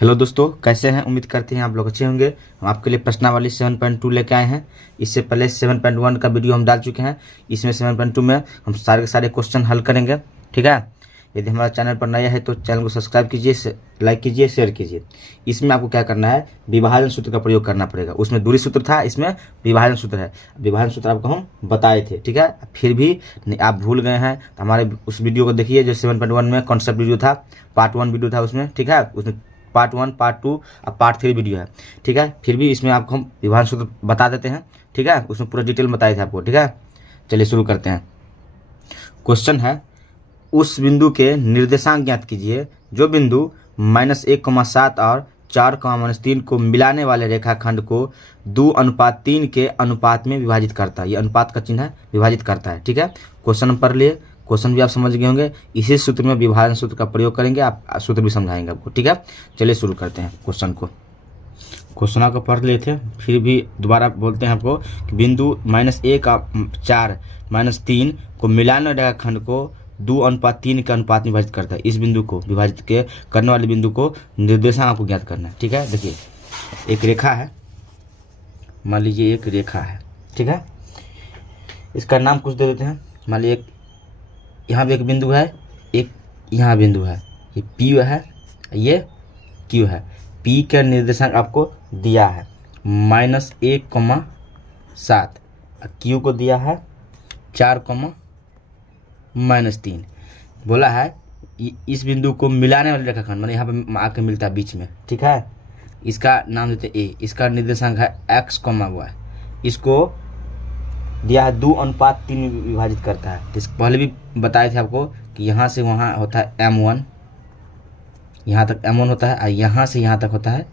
Hello दोस्तों, कैसे हैं? उम्मीद करते हैं आप लोग अच्छे होंगे। हम आपके लिए प्रश्नावली 7.2 लेके आए हैं। इससे पहले 7.1 का वीडियो हम डाल चुके हैं। इसमें 7.2 में हम सारे के सारे क्वेश्चन हल करेंगे। ठीक है। यदि हमारा चैनल पर नया है तो चैनल को सब्सक्राइब कीजिए, लाइक कीजिए, शेयर कीजिए। इसमें आपको क्या करना है, विभाजन सूत्र का प्रयोग करना पड़ेगा। उसमें दूरी सूत्र था, इसमें विभाजन सूत्र है। विभाजन सूत्र आपको हम बताए थे। ठीक है। फिर भी आप भूल गए हैं तो हमारे उस वीडियो को देखिए जो 7.1 में कॉन्सेप्ट वीडियो था, पार्ट 1 वीडियो था उसमें। ठीक है। उसमें पार्ट 1, पार्ट 2 और पार्ट 3 वीडियो है। ठीक है। फिर भी इसमें आपको हम विभाजन सूत्र बता देते हैं। ठीक है। उसमें पूरा डिटेल बताए थे आपको। ठीक है। चलिए शुरू करते हैं। क्वेश्चन है, उस बिंदु के निर्देशांक ज्ञात कीजिए जो बिंदु -1,7 और 4,-3 को मिलाने वाले रेखाखंड को 2:3 के अनुपात में विभाजित करता है। ये अनुपात का चिन्ह है, विभाजित करता है। ठीक है। क्वेश्चन हम पढ़ लिए, क्वेश्चन भी आप समझ गए होंगे। इसी सूत्र में विभाजन सूत्र का प्रयोग करेंगे, आप सूत्र भी समझाएंगे आपको। ठीक है। चलिए शुरू करते हैं क्वेश्चन को। क्वेश्चन आपको पढ़ लिए थे, फिर भी दोबारा बोलते हैं आपको कि बिंदु -1 और 4, -3 को मिलाने रेखाखंड को 2:3 के अनुपात में विभाजित करता है। इस बिंदु को विभाजित के करने वाले बिंदु को निर्देशांक आपको ज्ञात करना है। ठीक है। देखिए, एक रेखा है, मान लीजिए एक रेखा है। ठीक है। इसका नाम कुछ दे देते हैं। मान लीजिए एक यहाँ पे एक बिंदु है, एक यहाँ बिंदु है। ये P है, ये Q है। P का निर्देशांक आपको दिया है -1,7, Q को दिया है 4,-3। बोला है इस बिंदु को मिलाने वाले रेखाखंड, मतलब यहाँ पे आके मिलता है बीच में। ठीक है। इसका नाम देते A। इसका निर्देशांक है x, y। इसको दिया है 2:3 में विभाजित करता है। इस पहले भी बताए थे आपको कि यहाँ से वहाँ होता है M1, यहाँ तक M1 होता है, और यहाँ से यहाँ तक होता है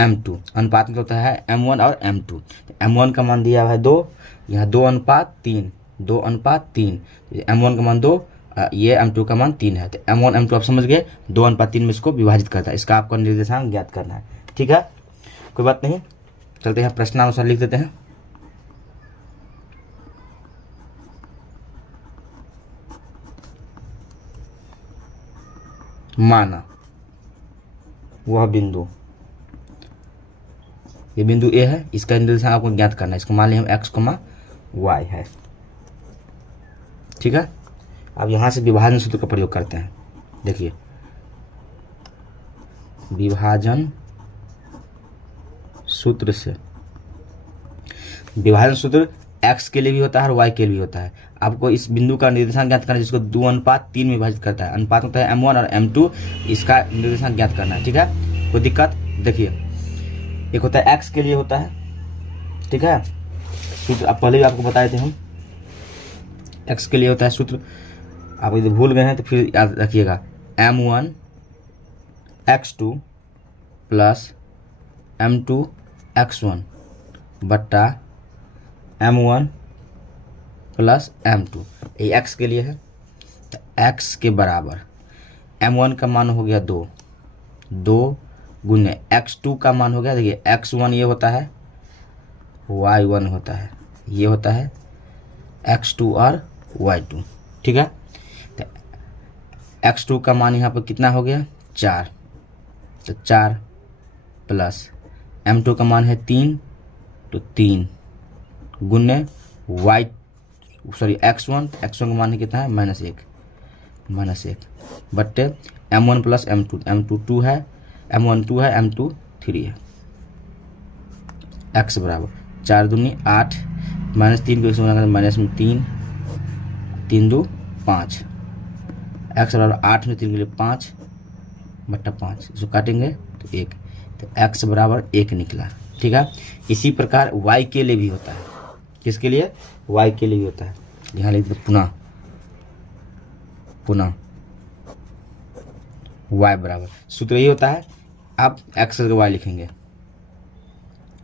M2। अनुपात में होता है M1 और M2। M1 का मान दिया है 2, यहाँ 2:3, 2:3। M1 का मान 2, ये M2 का मान 3 है। तो M1 M2 आप समझ गए, 2:3 में इसको विभाजित करता है। इसका आपको निर्देशांक ज्ञात करना है। ठीक है, कोई बात नहीं। चलते हैं प्रश्नानुसार लिख देते हैं। माना वह बिंदु, ये बिंदु A है, इसका निर्देशांक आपको ज्ञात करना है। इसको मान लिया हम x, y है। ठीक है। अब यहाँ से विभाजन सूत्र का प्रयोग करते हैं। देखिए, विभाजन सूत्र से, विभाजन सूत्र x के लिए भी होता है और y के लिए भी होता है। आपको इस बिंदु का निर्देशांक ज्ञात करना है जिसको 2:3 में विभाजित करता है। अनुपात होता है M1 और M2। इसका निर्देशांक ज्ञात करना है। ठीक है, कोई दिक्कत? देखिए, एक होता है x के लिए होता है। ठीक है, सूत्र आप पहले भी आपको बताए थे हम। x के लिए होता है सूत्र, आप यदि भूल गए हैं तो फिर याद रखिएगा। M1 x2 plus M2 x1 बट्टा M1 प्लस M2। ये x के लिए है। तो x के बराबर M1 का मान हो गया 2, 2 गुने x2 का मान हो गया, देखिए x1 ये होता है, y1 होता है, ये होता है x2 और y2। ठीक है। तो x2 का मान यहाँ पर कितना हो गया, 4। तो 4 प्लस M2 का मान है 3, तो 3 गुने x1 का मान है कितना है, -1 बट्टे M1 प्लस M2, M2 2 है, M1 2 है, M2 3 है। x बराबर 4 दूनी 8, -3 को -3, 3 2 5। x बराबर 8 में 3 के लिए 5 बट्टा 5, इसको काटेंगे तो 1। तो x बराबर 1 निकला। ठीक है। इसी प्रकार y के लिए भी होता है। किसके लिए? y के लिए भी होता है। यहाँ लिख दो पुनः y बराबर, सूत्र यही होता है। आप x के y लिखेंगे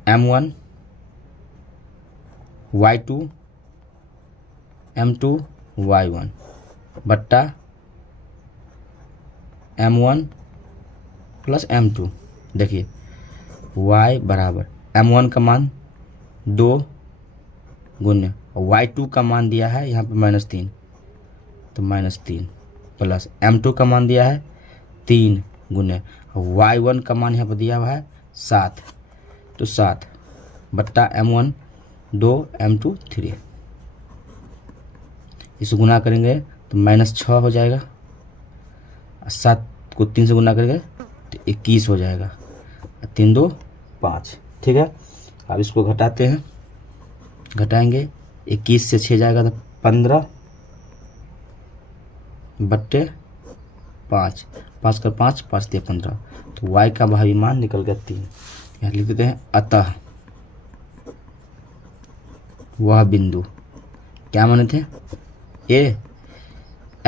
M1 y2 M2 y1 बट्टा M1 प्लस M2। देखिए y बराबर M1 का मान 2 गुने y2 का मान दिया है यहाँ पे -3, तो -3 प्लस M2 का मान दिया है 3 गुने y1 का मान यहाँ पर दिया हुआ है 7, तो 7 बट्टा m1 2 m2 3, इसे गुना करेंगे तो -6 हो जाएगा, 7 को 3 से गुना करेंगे तो 21 हो जाएगा, 3 2 5। ठीक है, अब इसको घटाते हैं, घटाएंगे 21 से 6 जाएगा तो 15 बट्टे 5, 5 का 5 5 दिया 15, तो y का भावी मान निकल गया 3। यहाँ लिख देते हैं अतः वह बिंदु, क्या माने थे ए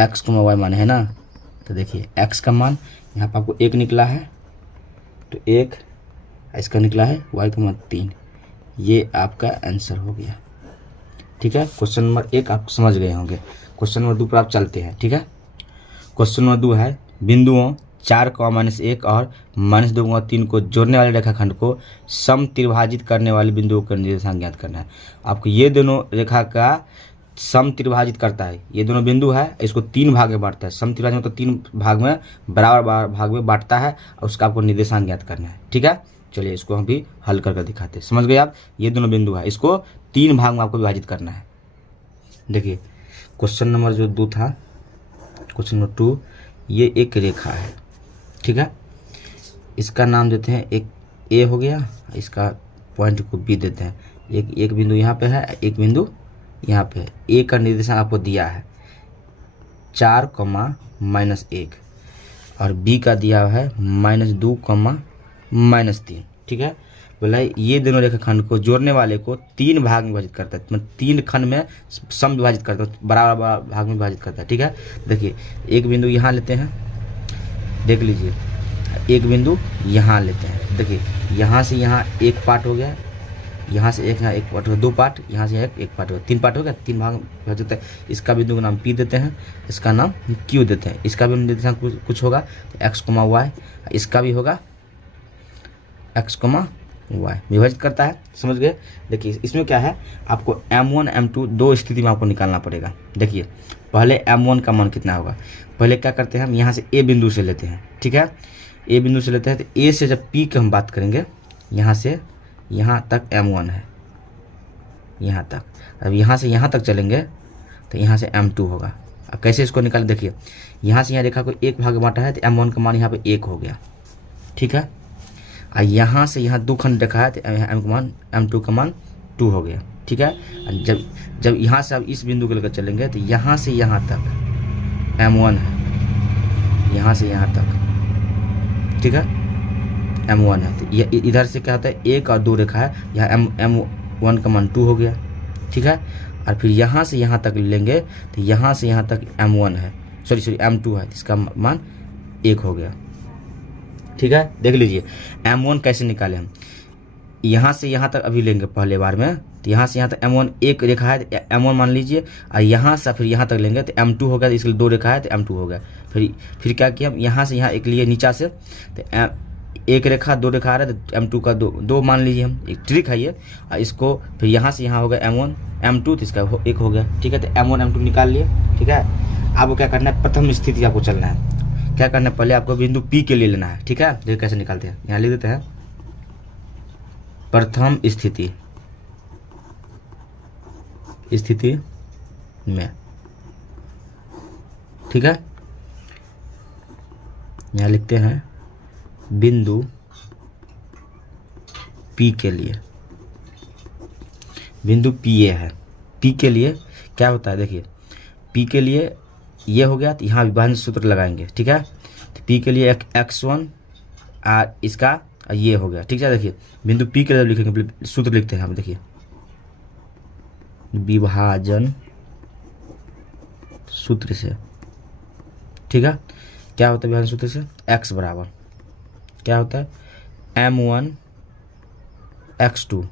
x को y माने है ना, तो देखिए x का मान यहाँ पर आपको 1 निकला है, तो 1, इसका निकला है y का मान 3, ये आपका आंसर हो गया। ठीक है, क्वेश्चन नंबर 1 आप समझ गए होंगे। क्वेश्चन नंबर 2 पर आप चलते हैं। ठीक है, क्वेश्चन नंबर 2 है बिंदुओं 4, -1 और -2, 3 को जोड़ने वाले रेखाखंड को सम त्रिभाजित करने वाले बिंदुओं का निर्देशांक ज्ञात करना है। आपको ये दोनों रेखा का सम त्रिभाजित करता है, ये दोनों बिंदु है, इसको 3 भाग में बांटता है। सम त्रिभाजित मतलब 3 भाग में बराबर भाग में बांटता है और उसका आपको निर्देशांक ज्ञात करना है। ठीक है, चलिए इसको हम भी हल करके दिखाते हैं। समझ गए आप, ये दोनों बिंदु है, इसको 3 भाग में आपको विभाजित करना है। देखिए क्वेश्चन नंबर जो 2 था, क्वेश्चन नंबर 2, ये एक रेखा है। ठीक है, इसका नाम देते हैं एक ए हो गया, इसका पॉइंट को बी देते हैं। एक बिंदु यहाँ पे है, एक बिंदु यहाँ पे है। ए का निर्देशांक आपको दिया है 4, -1 और बी का दिया हुआ है -2, -3। ठीक है, बोला ये दोनों रेखाखंड को जोड़ने वाले को 3 भाग में विभाजित करता है, मतलब 3 खंड में सम विभाजित करता है, बराबर भाग में विभाजित करता है। ठीक है, देखिए एक बिंदु यहाँ लेते हैं, देख लीजिए एक बिंदु यहाँ लेते हैं। देखिए यहाँ से यहाँ एक पार्ट हो गया, यहाँ से एक, यहाँ एक पार्ट हो गया, 2 पार्ट, यहाँ से एक पार्ट हो गया, 3 पार्ट हो गया, 3 भाग में विभाजित है। इसका बिंदु का नाम P देते हैं, इसका नाम Q देते हैं। इसका भी निर्देशांक कुछ होगा तो x, y, इसका भी होगा x, y विभाजित करता है। समझ गए। देखिए इसमें क्या है, आपको m1 m2 दो स्थिति में आपको निकालना पड़ेगा। देखिए पहले m1 का मान कितना होगा, पहले क्या करते हैं हम यहाँ से a बिंदु से लेते हैं। ठीक है, a बिंदु से लेते हैं तो a से जब p की हम बात करेंगे, यहाँ से यहाँ तक m1 है, यहाँ तक। अब यहाँ से यहाँ तक चलेंगे तो यहाँ से m2 होगा। अब कैसे इसको निकालें, देखिए यहाँ से यहाँ रेखा को 1 भाग बांटा है तो m1 का मान यहाँ पे 1 हो गया। ठीक है, और यहाँ से यहाँ 2 खंड रखा है तो m2 का मान 2 हो गया। ठीक है, जब यहाँ से अब इस बिंदु को लेकर चलेंगे तो यहाँ से यहाँ तक m1 है, यहाँ से यहाँ तक। ठीक है, m1 है, तो ये इधर से क्या होता है 1 और 2 रेखा है, यहाँ m1 का मान 2 हो गया। ठीक है, और फिर यहाँ से यहाँ तक लेंगे तो यहाँ से यहाँ तक m1 है, सॉरी m2 है, इसका मान 1 हो गया। ठीक है, देख लीजिए m1 कैसे निकाले हम, यहाँ से यहाँ तक अभी लेंगे पहले बार में, तो यहाँ से यहाँ तक m1 एक रेखा है तो m1 मान लीजिए, और यहाँ से फिर यहाँ तक लेंगे तो m2 हो गया, इसके लिए 2 रेखा है तो m2 हो गया। फिर क्या किया हम, यहाँ से यहाँ एक लिए नीचा से, तो एक रेखा 2 रेखा आ रहा है तो m2 का 2 मान लीजिए हम, एक ट्रिक है ये। और इसको फिर यहाँ से यहाँ हो गया m1 m2 तो इसका 1 हो गया। ठीक है, तो m1 m2 निकाल लिए। ठीक है, आपको क्या करना है, प्रथम स्थिति आपको चलना है। क्या करना है, पहले आपको बिंदु P के लिए लेना है। ठीक है, देखिए कैसे निकालते हैं, यहाँ लिख देते हैं प्रथम स्थिति में। ठीक है, यहाँ लिखते हैं बिंदु P के लिए, बिंदु P ये है। P के लिए क्या होता है, देखिए P के लिए ये हो गया तो यहाँ विभाजन सूत्र लगाएंगे। ठीक है, तो P के लिए x1 और इसका ये हो गया। ठीक है, देखिए बिंदु P के लिए लिखेंगे, सूत्र लिखते हैं हम, देखिए विभाजन सूत्र से। ठीक है, क्या होता है विभाजन सूत्र से, x बराबर क्या होता है m1 x2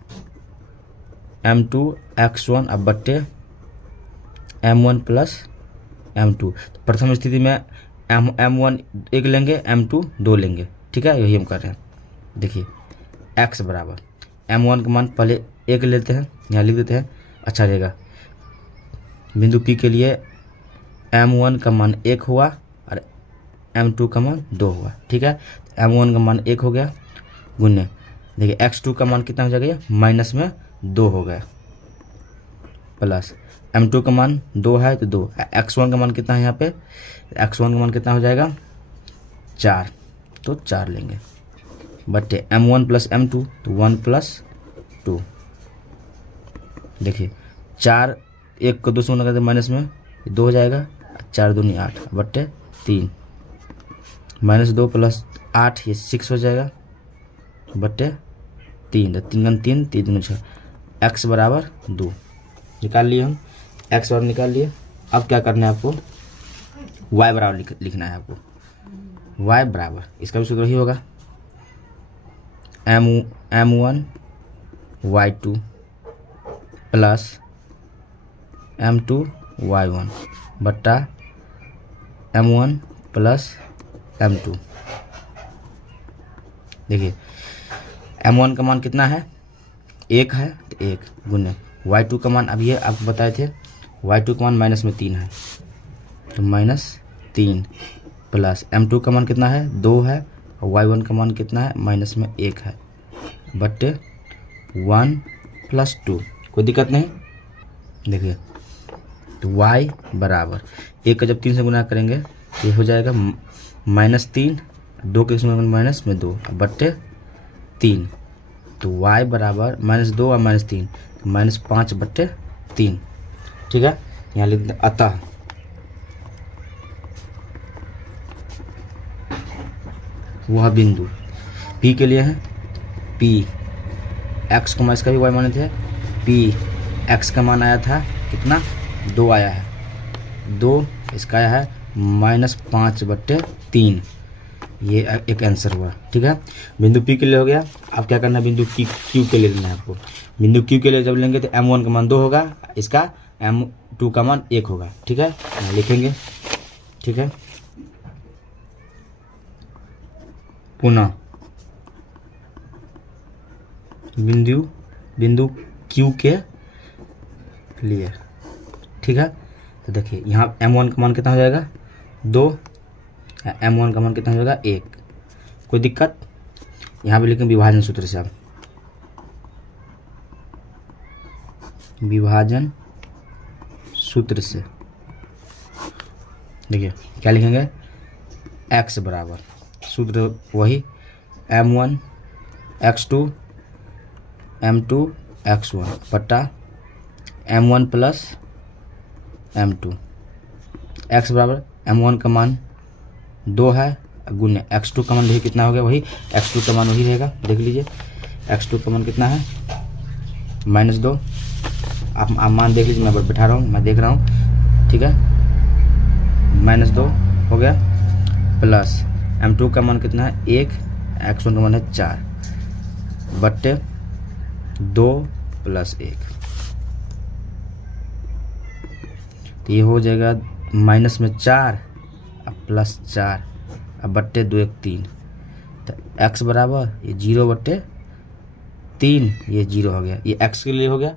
m2 x1 अब बट्टे m1 प्लस m2। तो प्रथम स्थिति में m1 1 लेंगे, m2 2 लेंगे। ठीक है, यही हम कर रहे हैं। देखिए x बराबर m1 का मान पहले 1 लेते हैं, यहाँ लिख देते हैं, अच्छा रहेगा। बिंदु P के लिए m1 का मान 1 हुआ और m2 का मान 2 हुआ। ठीक है, m1 का मान 1 हो गया, गुने देखिए x2 का मान कितना हो जाएगा, माइनस में 2 हो गया, प्लस m2 का मान 2 है तो 2, x1 का मान कितना है यहाँ पे, x1 का मान कितना हो जाएगा 4, तो 4 लेंगे, बटे m1 प्लस m2 तो 1 प्लस 2। देखिए 4 1 को 2 से गुना करते माइनस में 2 हो जाएगा, 4 दूनी 8 बटे 3, -2 प्लस 8 ये 6 हो जाएगा, बटे 3, 3 3 3 दूनी 6, x बराबर 2 निकाल लिए हम, x बराबर निकाल लिए। अब क्या करना है आपको, y बराबर लिखना है आपको, y बराबर इसका भी सूत्र ही होगा m1 y2 plus m2 y1 बट्टा m1 प्लस m2। देखिए m1 का मान कितना है, 1 है तो 1 गुने y2 का मान अभी आपको बताए थे, y2 का मान माइनस में 3 है तो -3 प्लस m2 का मान कितना है 2 है और y1 का मान कितना है माइनस में 1 है, बट्टे 1 प्लस 2, कोई दिक्कत नहीं। देखिए तो y बराबर 1 का जब 3 से गुना करेंगे ये हो जाएगा -3, 2 के गुना माइनस में 2 बट्टे 3, तो y बराबर -2 और -3 -5 बट्टे 3। ठीक है, यहाँ लिख दें अतः वह बिंदु P के लिए है, P x को इसका भी y माने थे, P x का मान आया था कितना 2 आया है, 2 इसका आया है -5 बट्टे 3, ये एक आंसर हुआ। ठीक है, बिंदु P के लिए हो गया। अब क्या करना है, बिंदु Q के लिए लेना है आपको। बिंदु Q के लिए जब लेंगे तो m1 का मान 2 होगा, इसका m2 का मान 1 होगा। ठीक है, लिखेंगे। ठीक है, पुनः बिंदु Q के लिए। ठीक है, तो देखिए यहाँ m1 का मान कितना हो जाएगा 2, m1 का मान कितना हो जाएगा 1, कोई दिक्कत। यहाँ पे लिखेंगे विभाजन सूत्र से, आप विभाजन सूत्र से देखिए क्या लिखेंगे, x बराबर सूत्र वही m1 x2 m2 x1 बट्टा m1 प्लस m2, x बराबर m1 का मान 2 है गुने x2 का मान देखिए कितना हो गया, वही x2 का मान वही रहेगा। देख लीजिए x2 का मान कितना है -2, आप मान देख लीजिए, मैं बैठा रहा हूँ, मैं देख रहा हूँ। ठीक है, -2 हो गया, प्लस m2 का मान कितना है 1, x1 का मान है 4 बट्टे 2 प्लस 1, तो ये हो जाएगा माइनस में 4 अब प्लस 4 अब बट्टे 2 1 3, तो x बराबर ये 0 बट्टे 3, ये 0 हो गया, ये x के लिए हो गया।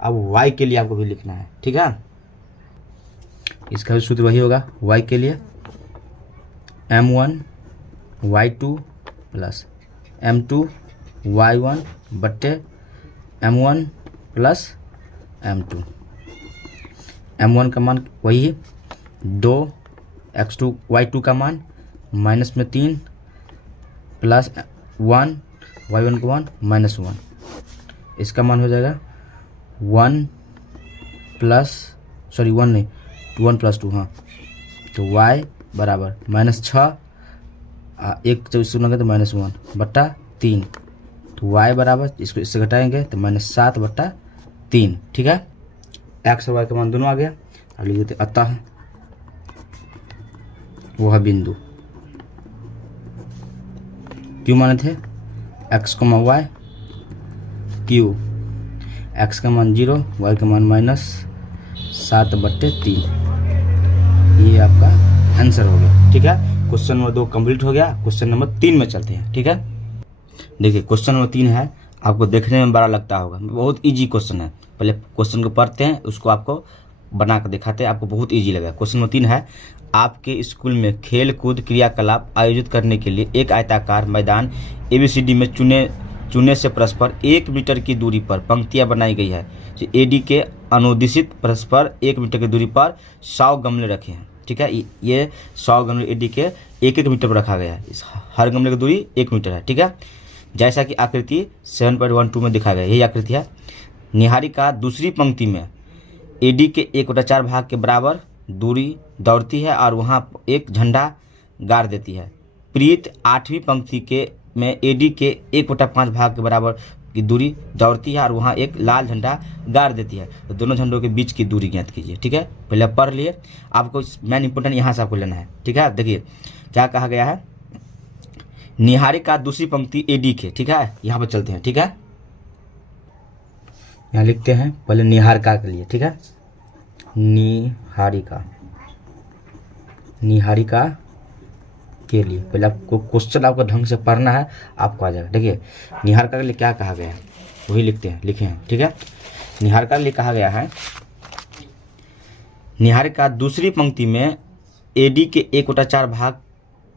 अब y के लिए आपको भी लिखना है। ठीक है, इसका भी सूत्र वही होगा y के लिए m1 y2 plus m2 y1 बट्टे m1 प्लस m2। m1 का मान वही है 2, x2 y2 का मान माइनस में 3 प्लस 1 y1 का मान -1, इसका मान हो जाएगा 1 प्लस 2 हाँ, तो y बराबर -6 1 जब इससे गुना तो -1 बट्टा 3, तो y बराबर इसको इससे घटाएंगे तो -7 बट्टा 3। ठीक है, x और y का मान दोनों आ गया। अब लिख देते अतः वह बिंदु Q माने थे x, y Q, x का मान 0, y का मान -7 बट्टे 3, ये आपका आंसर हो गया। ठीक है, क्वेश्चन नंबर 2 कंप्लीट हो गया। क्वेश्चन नंबर 3 में चलते हैं। ठीक है, देखिए क्वेश्चन नंबर 3 है, आपको देखने में बड़ा लगता होगा, बहुत इजी क्वेश्चन है। पहले क्वेश्चन को पढ़ते हैं, उसको आपको बना कर दिखाते हैं, आपको बहुत ईजी लगेगा। क्वेश्चन नंबर 3 है, आपके स्कूल में खेल कूद क्रियाकलाप आयोजित करने के लिए एक आयताकार मैदान ABCD में चुने से परस्पर 1 मीटर की दूरी पर पंक्तियां बनाई गई है। AD के अनुदिशित परस्पर 1 मीटर की दूरी पर 100 गमले रखे हैं। ठीक है, ये 100 गमले AD के 1-1 मीटर पर रखा गया है। हर गमले की दूरी 1 मीटर है। ठीक है, जैसा कि आकृति 7.12 में दिखाया गया, यही आकृति है। निहारिका दूसरी पंक्ति में AD के 1/4 भाग के बराबर दूरी दौड़ती है और वहाँ एक झंडा गाड़ देती है। प्रीत 8वीं पंक्ति में AD के 1/5 भाग के बराबर की दूरी दौड़ती है और वहाँ एक लाल झंडा गाड़ देती है। तो दोनों झंडों के बीच की दूरी ज्ञात कीजिए। ठीक है, पहले पढ़ लिए, आपको मेन इंपोर्टेंट यहाँ से आपको लेना है। ठीक है, देखिए क्या कहा गया है, निहारिका दूसरी पंक्ति AD के। ठीक है, यहाँ पर चलते हैं। ठीक है, यहाँ लिखते हैं पहले निहारिका के लिए। ठीक है, निहारिका के लिए पहले आपको क्वेश्चन आपको ढंग से पढ़ना है, आपको आ जाएगा। देखिए निहारिका के लिए क्या कहा गया है वही लिखे हैं। ठीक है, निहारिका के लिए कहा गया है, निहारिका दूसरी पंक्ति में AD के 1/4 भाग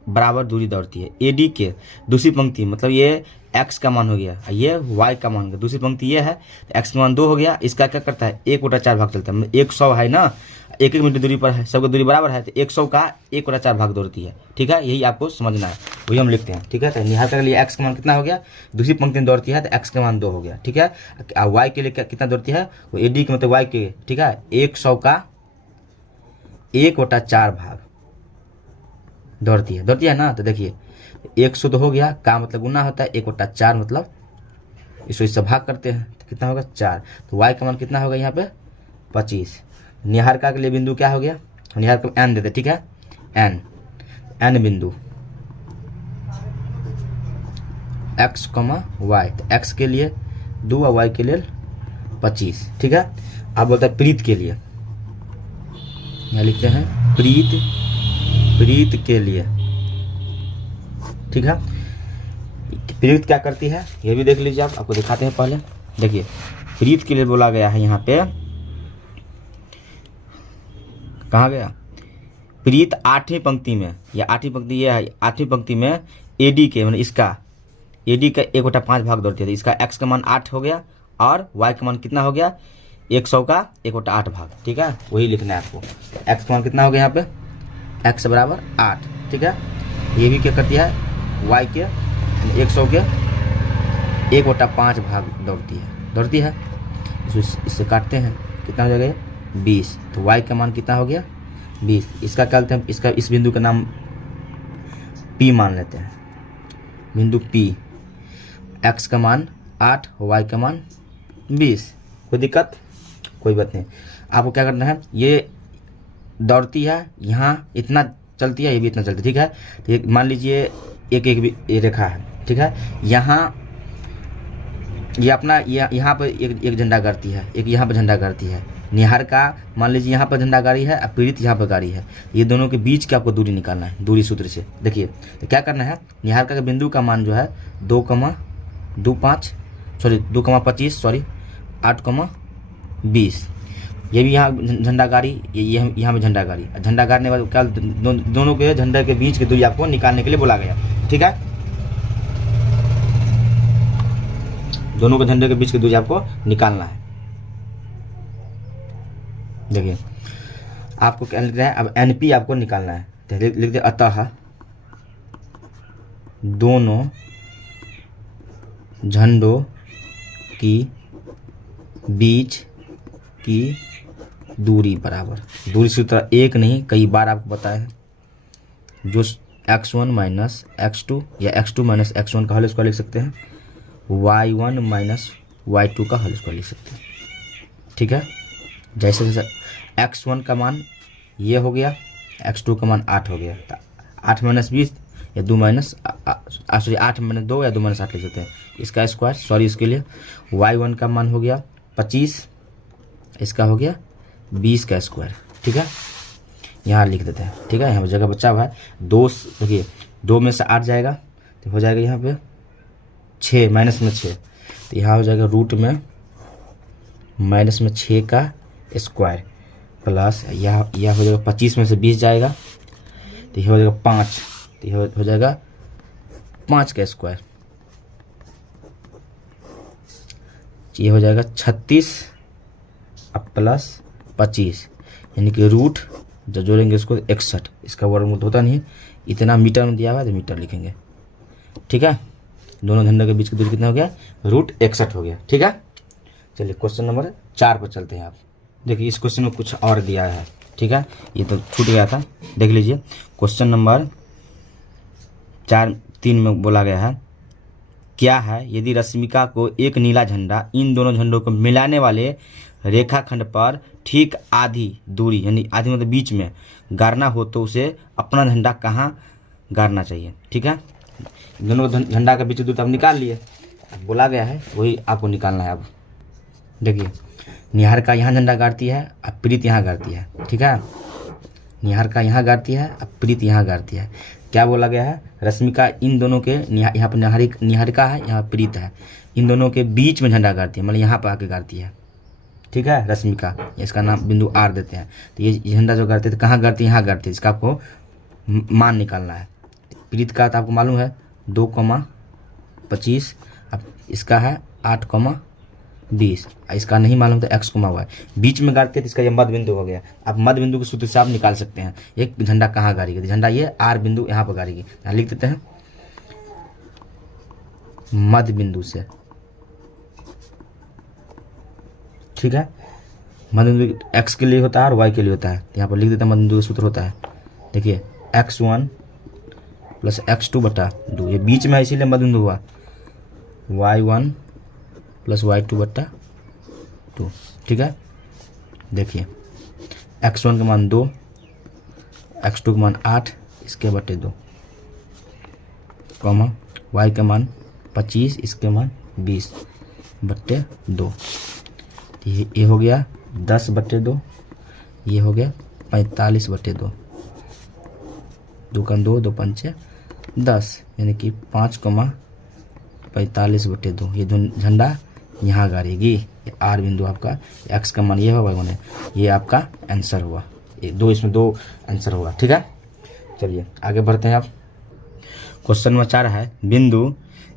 बराबर दूरी दौड़ती है। AD के दूसरी पंक्ति मतलब ये x का मान हो गया, ये y का मान हो गया। दूसरी पंक्ति ये है तो x का मान 2 हो गया। इसका क्या करता है 1/4 भाग चलता है, मतलब 100 है ना, 1-1 मीटर दूरी पर है, सबकी दूरी बराबर है तो 100 का 1/4 भाग दौड़ती है। ठीक है, यही आपको समझना है, वही हम लिखते हैं। ठीक है, तो निहारिका के लिए x का मान कितना हो गया, दूसरी पंक्ति में दौड़ती है तो x का मान 2 हो गया। ठीक है, y के लिए कितना दौड़ती है, वो AD के मतलब y के। ठीक है, 100 का 1/4 भाग दौड़ती है ना। तो देखिए 100 तो हो गया, का मतलब गुना होता है, 1/4 मतलब इससे भाग करते हैं तो कितना होगा 4। तो y का मान कितना होगा यहाँ पे 25। निहारिका के लिए बिंदु क्या हो गया, निहारिका को n देते। ठीक है, n बिंदु x, y, तो x के लिए 2 और y के लिए 25। ठीक है, अब बोलता है प्रीत के लिए, यहाँ लिखते हैं प्रीत के लिए। ठीक है, प्रीत क्या करती है ये भी देख लीजिए, आपको दिखाते हैं। पहले देखिए प्रीत के लिए बोला गया है यहाँ पे, कहाँ गया, प्रीत 8वीं पंक्ति में, या 8वीं पंक्ति ये है, 8वीं पंक्ति में AD के मतलब इसका AD का 1/5 भाग दौड़ती है। तो इसका x का मान 8 हो गया और y का मान कितना हो गया 100 का 1/8 भाग। ठीक है, वही लिखना है आपको। x का मान कितना हो गया यहाँ पे, x बराबर 8। ठीक है, ये भी क्या करती है y के 100 के 1/5 भाग दौड़ती है। इससे काटते हैं, कितना हो जाएगा 20। तो y का मान कितना हो गया 20। इसका क्या लेते हैं, इसका इस बिंदु का नाम P मान लेते हैं, बिंदु P। x का मान 8, y का मान 20। कोई दिक्कत, कोई बात नहीं। आपको क्या करना है, ये दौड़ती है, यहाँ इतना चलती है, ये भी इतना चलती है। ठीक है, तो मान लीजिए एक रेखा है। ठीक है, यहाँ ये अपना यहाँ पर एक झंडा गाड़ती है, एक यहाँ पर झंडा गाड़ती है। निहारिका मान लीजिए यहाँ पर झंडा गाड़ी है और प्रीत यहाँ पर गाड़ी है। ये दोनों के बीच का आपको दूरी निकालना है, दूरी सूत्र से। देखिए तो क्या करना है, निहारिका के बिंदु का मान जो है 2,25 8,20। ये भी यहाँ झंडा गाड़ी, ये यहाँ पे झंडा गाड़ी। झंडा गाड़ने वाले क्या दोनों के झंडे के बीच की दूरी आपको निकालने के लिए बोला गया। ठीक है, दोनों के झंडे के बीच की दूरी आपको निकालना है। देखिए आपको क्या लिख रहा है, अब NP आपको निकालना है। तो लिख दे, अतः दोनों झंडों की बीच की दूरी बराबर। दूरी सूत्र एक नहीं कई बार आपको बताया है, जो x1 माइनस x2 या x2 माइनस x1 का होल स्क्वायर लिख सकते हैं, y1 माइनस y2 का होल स्क्वायर लिख सकते हैं। ठीक है, जैसे जैसे x1 का मान ये हो गया, x2 का मान 8 हो गया, तो 8 माइनस 20 या 2 माइनस 8 माइनस 2 या 2 माइनस 8 लिख सकते हैं, इसका स्क्वायर। इसके लिए y1 का मान हो गया 25, इसका हो गया 20 का स्क्वायर। ठीक है, यहाँ लिख देते हैं। ठीक है, यहाँ पर जगह बचा हुआ है 2। देखिए 2 में से 8 जाएगा तो हो जाएगा यहाँ पे 6, माइनस में 6, तो यहाँ हो जाएगा रूट में माइनस में 6 का स्क्वायर। प्लस यह हो जाएगा 25 में से 20 जाएगा तो यह हो जाएगा 5, तो यह हो जाएगा 5 का स्क्वायर, ये हो जाएगा 36 अब प्लस 25 यानी कि रूट जो जोड़ेंगे इसको 61, इसका वर्गमूल होता नहीं है, इतना मीटर में दिया हुआ है तो मीटर लिखेंगे। ठीक है, दोनों झंडों के बीच की दूरी कितना हो गया, रूट 61 हो गया। ठीक है, चलिए क्वेश्चन नंबर 4 पर चलते हैं। आप देखिए इस क्वेश्चन में कुछ और दिया है। ठीक है, ये तो छूट गया था, देख लीजिए क्वेश्चन नंबर 4.3 में बोला गया है क्या है यदि रश्मिका को एक नीला झंडा इन दोनों झंडों को मिलाने वाले रेखाखंड पर ठीक आधी दूरी यानी आधी मतलब बीच में गाड़ना हो तो उसे अपना झंडा कहाँ गाड़ना चाहिए। ठीक है, दोनों झंडा का बीच दूरी आप निकाल लिए, बोला गया है वही आपको निकालना है। अब देखिए निहारिका यहाँ झंडा गाड़ती है, अब प्रीत यहाँ गाड़ती है। ठीक है, निहारिका यहाँ गाड़ती है, अब प्रीत यहाँ गाड़ती है। क्या बोला गया है, रश्मिका इन दोनों के यहाँ पर निहारिका है, यहाँ प्रीत है, इन दोनों के बीच में झंडा गाड़ती है, मतलब यहाँ पर आके गाड़ती है। ठीक है, रश्मिका, इसका नाम बिंदु आर देते हैं। तो ये झंडा जो गाड़ते हैं कहाँ गाड़ती है, यहाँ गाड़ती है, इसका आपको मान निकालना है। प्रीत का तो आपको मालूम है 2,25, अब इसका है 8,20, इसका नहीं मालूम तो x, y बीच में गाड़ते हैं तो इसका ये मध्य बिंदु हो गया। अब मध्य बिंदु के सूत्र से आप निकाल सकते हैं एक झंडा कहाँ गाड़ेगी, तो झंडा ये आर बिंदु यहाँ पर गाड़ेगी, यहाँ लिख देते हैं मध्य बिंदु से। ठीक है, मध्य बिंदु x के लिए होता है और y के लिए होता है, यहाँ पर लिख देते हैं मध्य बिंदु का सूत्र होता है। देखिए x1 प्लस x2/2, ये बीच में है इसीलिए मध्य बिंदु हुआ, y1 प्लस y2/2। ठीक है, देखिए x1 का मान 2, x2 का मान 8, इसके बटे 2, कॉमा y का मान 25, इसके मान 20/2। ये हो गया 10/2, ये हो गया 45/2, 2 का 2, 2 पंचे 10, यानी कि 5,45/2। ये झंडा यहाँ गाड़ेगी, ये आर बिंदु आपका, एक्स का मान ये होगा, मैंने ये आपका आंसर हुआ, ये दो, इसमें 2 आंसर होगा। ठीक है, चलिए आगे बढ़ते हैं। आप क्वेश्चन नंबर 4 है बिंदु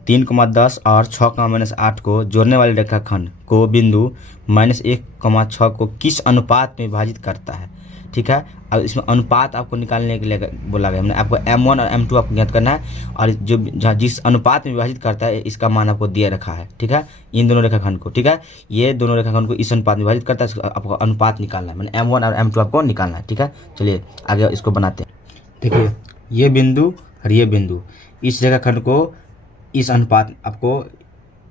3,10 और 6,-8 को जोड़ने वाले रेखाखंड को बिंदु -1,6 को किस अनुपात में विभाजित करता है। ठीक है, अब इसमें अनुपात आपको निकालने के लिए बोला गया, मैंने आपको m1 और m2 आपको ज्ञात करना है, और जो जिस अनुपात में विभाजित करता है इसका मान आपको दिया रखा है। ठीक है, इन दोनों रेखाखंड को, ठीक है, ये दोनों रेखाखंड को इस अनुपात में विभाजित करता है, आपको अनुपात निकालना है, मैंने m1 और m2 आपको निकालना है। ठीक है, चलिए आगे इसको बनाते हैं। देखिए ये बिंदु और ये बिंदु, इस रेखाखंड को इस अनुपात आपको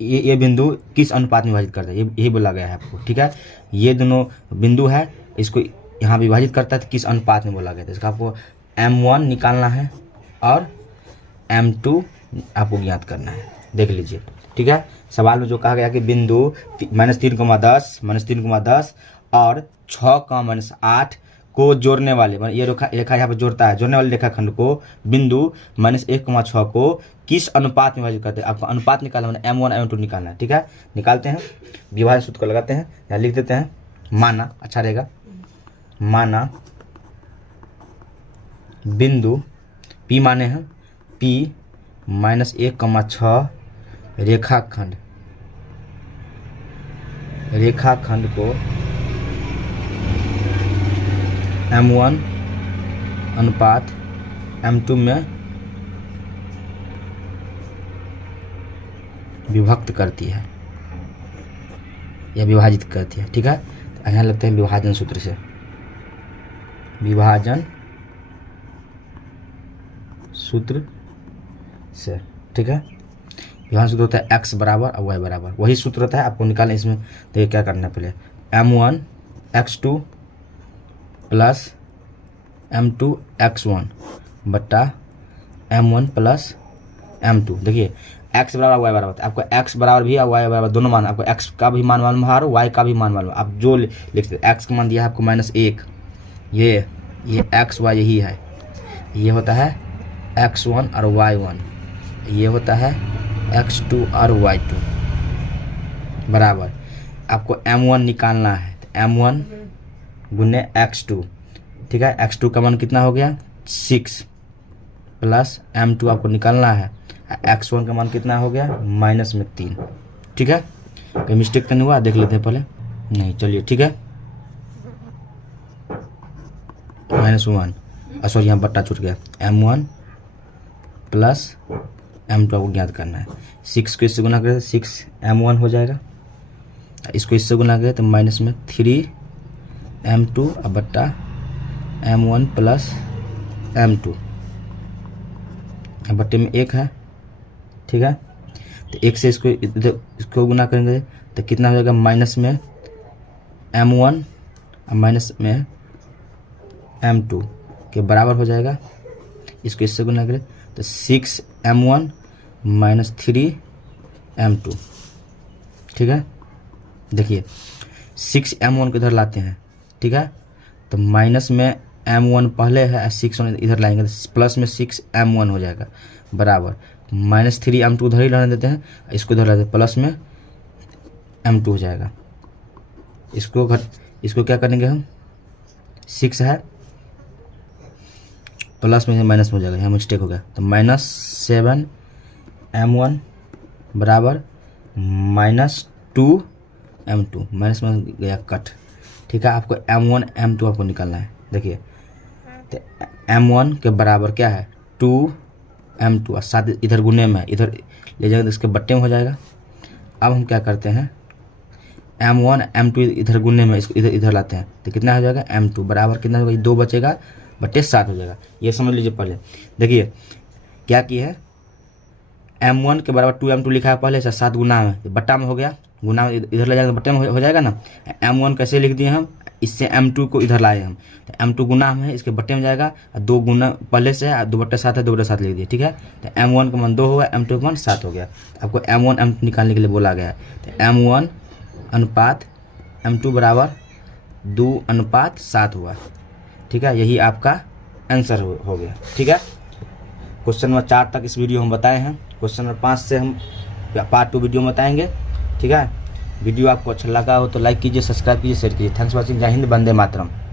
ये बिंदु किस अनुपात में विभाजित करता है, यही बोला गया है आपको। ठीक है, ये दोनों बिंदु है, इसको यहाँ विभाजित करता है तो किस अनुपात में बोला गया था, इसका आपको m1 निकालना है और m2 आपको ज्ञात करना है। देख लीजिए। ठीक है, सवाल में जो कहा गया कि बिंदु -3,10 और 6,-8 को जोड़ने वाले, ये रेखा यहाँ पर जोड़ता है, जोड़ने वाले रेखाखंड को बिंदु -1,6 को किस अनुपात में विभाजित करते हैं, आपको अनुपात निकालना है, m1 m2 निकालना है। ठीक है, निकालते हैं, विभाजन सूत्र को लगाते हैं, यहाँ लिख देते हैं माना, अच्छा रहेगा, माना बिंदु P माने हैं P -1,6 रेखाखंड को m1 अनुपात m2 में विभक्त करती है या विभाजित करती है। ठीक है, यहाँ लगते हैं विभाजन सूत्र से, विभाजन सूत्र से। ठीक है, विभाजन सूत्र होता है x बराबर और y बराबर, वही सूत्र होता है, आपको निकालना। इसमें देखिए क्या करना है, पहले m1 x2 plus m2 x1 बट्टा m1 प्लस m2। देखिए x बराबर y बराबर, आपको x बराबर भी और y बराबर दोनों मान, आपको x का भी मान मालूम है और y का भी मान मालूम है। आप जो लिखते x का मान दिया है आपको -1, ये x y यही है, ये होता है x1 और y1, ये होता है x2 और y2 बराबर। आपको m1 निकालना है, तो m1 गुने x2, ठीक है। x2 का मान कितना हो गया 6 प्लस m2 आपको निकालना है। x1 का मान कितना हो गया -3, ठीक है। कोई मिस्टेक तो नहीं हुआ, देख लेते हैं पहले। नहीं, चलिए ठीक है। -1 सॉरी यहाँ बट्टा छूट गया, m1 प्लस m2 आपको ज्ञात करना है। 6 को इससे गुना करें 6 m1 हो जाएगा, इसको इससे गुना करें तो माइनस में 3 m2 अब बट्टा m1 प्लस m2, बट्टे में 1 है, ठीक है। तो 1 से इसको इधर इसको गुना करेंगे तो कितना हो जाएगा माइनस में m1 और माइनस में m2 के बराबर हो जाएगा। इसको इससे गुना करें तो 6 m1 माइनस 3 m2, ठीक है। देखिए 6 m1 को इधर लाते हैं, ठीक है। तो माइनस में m1 पहले है, 6 इधर लाएंगे तो प्लस में 6 m1 हो जाएगा बराबर -3 m2 उधर ही लाने देते हैं, इसको इधर लाते हैं प्लस में m2 हो जाएगा। इसको क्या करेंगे हम 6 है प्लस में माइनस में हो जाएगा, यहाँ मिस्टेक हो गया। तो -7 m1 बराबर -2 m2, माइनस में गया कट, ठीक है। आपको m1 m2 आपको निकालना है। देखिए तो m1 के बराबर क्या है 2 m2 और साथ इधर गुने में इधर ले जाएंगे तो इसके बट्टे में हो जाएगा। अब हम क्या करते हैं m1 m2 इधर गुने में इसको इधर लाते हैं तो कितना हो जाएगा m2 बराबर कितना होगा 2 बचेगा बट्टे 7 हो जाएगा। ये समझ लीजिए पहले। देखिए क्या की है m1 के बराबर 2 m2 लिखा है पहले से, 7 गुना में बट्टा में हो गया, गुना में इधर ले जाएगा बट्टे में हो जाएगा ना। m1 कैसे लिख दिए हम, इससे m2 को इधर लाए हम, तो m2 गुना में है इसके बट्टे में जाएगा और 2 गुना पहले से है 2/7 है 2/7 लिख दिए, ठीक है। तो m1 का मान 2 होगा, m2 का मान 7 हो गया। आपको m1 m2 निकालने के लिए बोला गया है। तो m1 अनुपात m2 बराबर 2:7 हुआ, ठीक है। यही आपका आंसर हो गया, ठीक है। क्वेश्चन नंबर 4 तक इस वीडियो हम बताए हैं। क्वेश्चन नंबर 5 से हम पार्ट 2 वीडियो में बताएंगे, ठीक है। वीडियो आपको अच्छा लगा हो तो लाइक कीजिए, सब्सक्राइब कीजिए, शेयर कीजिए। Thanks for watching. जय हिंद, वंदे मातरम।